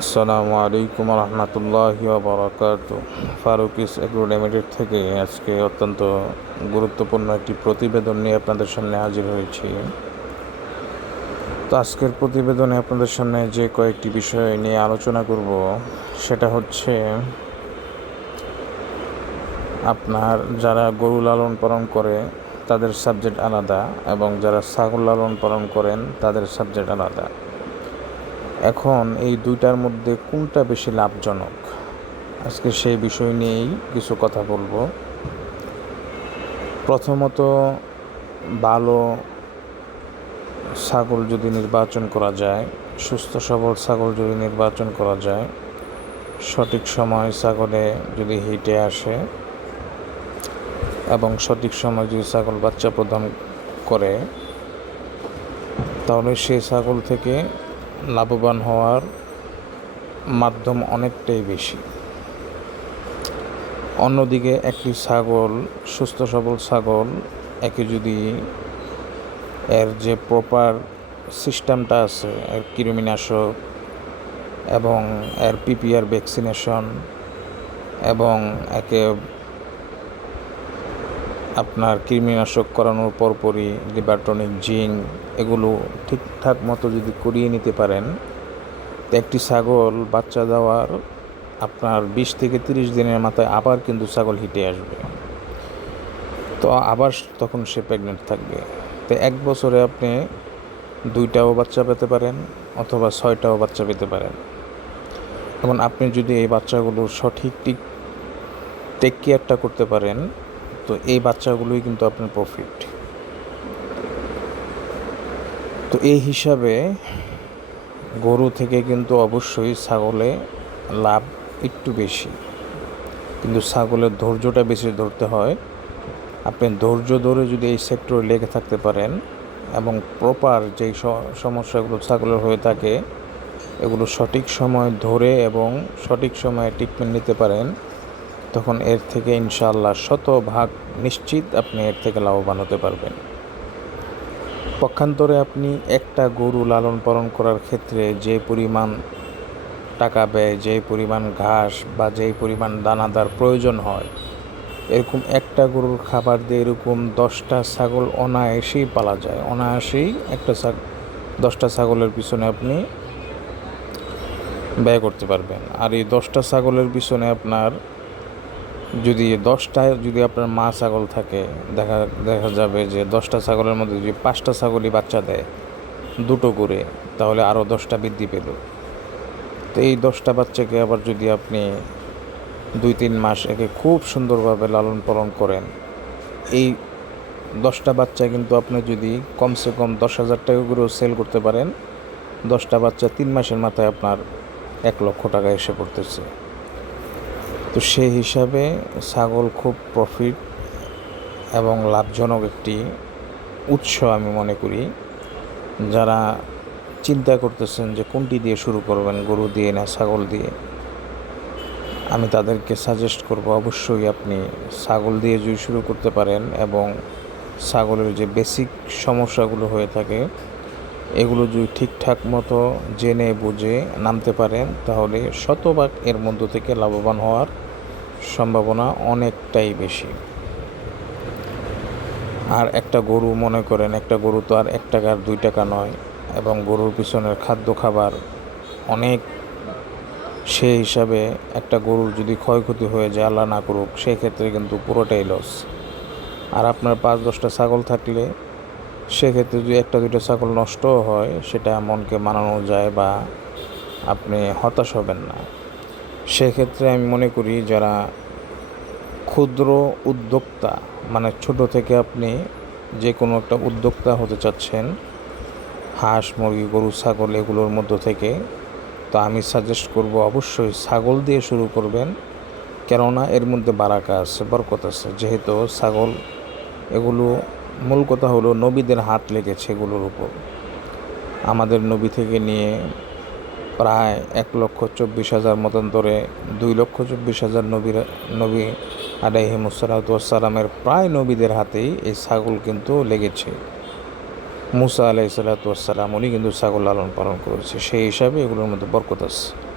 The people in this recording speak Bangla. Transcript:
আসসালামু আলাইকুম রহমতুল্লাহ বরকাত। ফারুকিস এগ্রো লিমিটেড থেকে আজকে অত্যন্ত গুরুত্বপূর্ণ একটি প্রতিবেদন নিয়ে আপনাদের সামনে হাজির হয়েছি। তো আজকের প্রতিবেদনে আপনাদের সামনে যে কয়েকটি বিষয় নিয়ে আলোচনা করব, সেটা হচ্ছে আপনার যারা গরু লালন পালন করে, তাদের সাবজেক্ট আলাদা এবং যারা ছাগল লালন পালন করেন, তাদের সাবজেক্ট আলাদা। এখন এই দুইটার মধ্যে কোনটা বেশি লাভজনক? আজকে সেই বিষয় নিয়েই কিছু কথা বলব। প্রথমত, ভালো ছাগল যদি নির্বাচন করা যায়, সুস্থ সবল ছাগল যদি নির্বাচন করা যায়, সঠিক সময় ছাগলে যদি হিটে আসে এবং সঠিক সময় যদি ছাগল বাচ্চা প্রদান করে, তাহলে সেই ছাগল থেকে লাভবান হওয়ার মাধ্যম অনেকটাই বেশি। অন্যদিকে একটি ছাগল, সুস্থ সবল ছাগল, একে যদি এর যে প্রপার সিস্টেমটা আছে, এর কৃমিনাশক এবং এর পিপিআর ভ্যাকসিনেশন এবং একে আপনার কৃমিনাশক করানোর পরপরই লিবারটনিক জিঙ্ক এগুলো ঠিকঠাক মতো যদি করিয়ে নিতে পারেন একটি ছাগল বাচ্চা দেওয়ার আপনার বিশ থেকে তিরিশ দিনের মাথায় আবার কিন্তু ছাগল হিটে আসবে। তো আবার তখন সে প্রেগনেন্ট থাকবে। তো এক বছরে আপনি দুইটাও বাচ্চা পেতে পারেন অথবা ছয়টাও বাচ্চা পেতে পারেন। এবং আপনি যদি এই বাচ্চাগুলোর সঠিক টেক কেয়ারটা করতে পারেন তো এই বাচ্চাগুলোই কিন্তু আপনার প্রফিট তো এই হিসাবে গরু থেকে কিন্তু অবশ্যই ছাগলে লাভ একটু বেশি। কিন্তু ছাগলের ধৈর্যটা বেশি ধরতে হয়। আপনি ধৈর্য ধরে যদি এই সেক্টরে লেগে থাকতে পারেন এবং প্রপার যেই সমস্যাগুলো ছাগলের হয়ে থাকে, এগুলো সঠিক সময় ধরে এবং সঠিক সময়ে ট্রিটমেন্ট নিতে পারেন তখন এর থেকে ইনশাআল্লাহ শতভাগ নিশ্চিত আপনি এর থেকে লাভবান হতে পারবেন। পক্ষান্তরে আপনি একটা গরু লালন পালন করার ক্ষেত্রে যে পরিমাণ টাকা ব্যয়, যে পরিমাণ ঘাস বা যেই পরিমাণ দানাদার প্রয়োজন হয়, এরকম একটা গরুর খাবার দিয়ে এরকম দশটা ছাগল অনায়াসেই পালা যায়। অনায়াসেই একটা দশটা ছাগলের পিছনে আপনি ব্যয় করতে পারবেন। আর এই দশটা ছাগলের পিছনে আপনার যদি দশটায় যদি আপনার মা ছাগল থাকে, দেখা দেখা যাবে যে দশটা ছাগলের মধ্যে যদি পাঁচটা ছাগলই বাচ্চা দেয় দুটো করে, তাহলে আরও দশটা বৃদ্ধি পেল। তো এই দশটা বাচ্চাকে আবার যদি আপনি দুই তিন মাস একে খুব সুন্দরভাবে লালন পালন করেন, এই দশটা বাচ্চা কিন্তু আপনি যদি কমসে কম দশ হাজার টাকা করেও সেল করতে পারেন, দশটা বাচ্চা তিন মাসের মাথায় আপনার এক লক্ষ টাকা এসে পড়তেছে। তো সেই হিসাবে ছাগল খুব প্রফিট এবং লাভজনক একটি উৎস আমি মনে করি। যারা চিন্তা করতেছেন যে কোনটি দিয়ে শুরু করবেন, গরু দিয়ে না ছাগল দিয়ে, আমি তাদেরকে সাজেস্ট করব অবশ্যই আপনি ছাগল দিয়ে যদি শুরু করতে পারেন এবং ছাগলের যে বেসিক সমস্যাগুলো হয়ে থাকে এগুলো যদি ঠিকঠাক মতো জেনে বুঝে নামতে পারেন, তাহলে শতভাগ এর মধ্য থেকে লাভবান হওয়ার সম্ভাবনা অনেকটাই বেশি। আর একটা গরু মনে করেন, একটা গরু তো আর এক টাকার দুই টাকা নয়, এবং গরুর পিছনের খাদ্য খাবার অনেক সে হিসাবে একটা গরুর যদি ক্ষয়ক্ষতি হয়ে যায়, আল্লাহ না করুক সেক্ষেত্রে কিন্তু পুরোটাই লস আর আপনার পাঁচ দশটা ছাগল থাকলে সেক্ষেত্রে যদি একটা দুটো ছাগল নষ্টও হয়, সেটা মনকে মানানো যায় বা আপনি হতাশ হবেন না। সেক্ষেত্রে আমি মনে করি যারা ক্ষুদ্র উদ্যোক্তা মানে ছোট থেকে আপনি যে কোনো একটা উদ্যোক্তা হতে চাচ্ছেন, হাঁস, মুরগি, গরু, ছাগল এগুলোর মধ্য থেকে, তো আমি সাজেস্ট করব অবশ্যই ছাগল দিয়ে শুরু করবেন। কেননা এর মধ্যে বারাকা আছে, বরকত আছে। যেহেতু ছাগল এগুলো মূল কথা হলো নবীদের হাত লেগেছে এগুলোর উপর। আমাদের নবী থেকে নিয়ে প্রায় এক লক্ষ চব্বিশ হাজার মতান্তরে দুই লক্ষ চব্বিশ হাজার নবীর, নবী আলাইহিমসালাতামের প্রায় নবীদের হাতেই এই ছাগল কিন্তু লেগেছে। মুসা আলাই সাল্লাতাম উনি কিন্তু ছাগল লালন পালন করেছে। সেই হিসাবে এগুলোর মধ্যে বরকত আছে।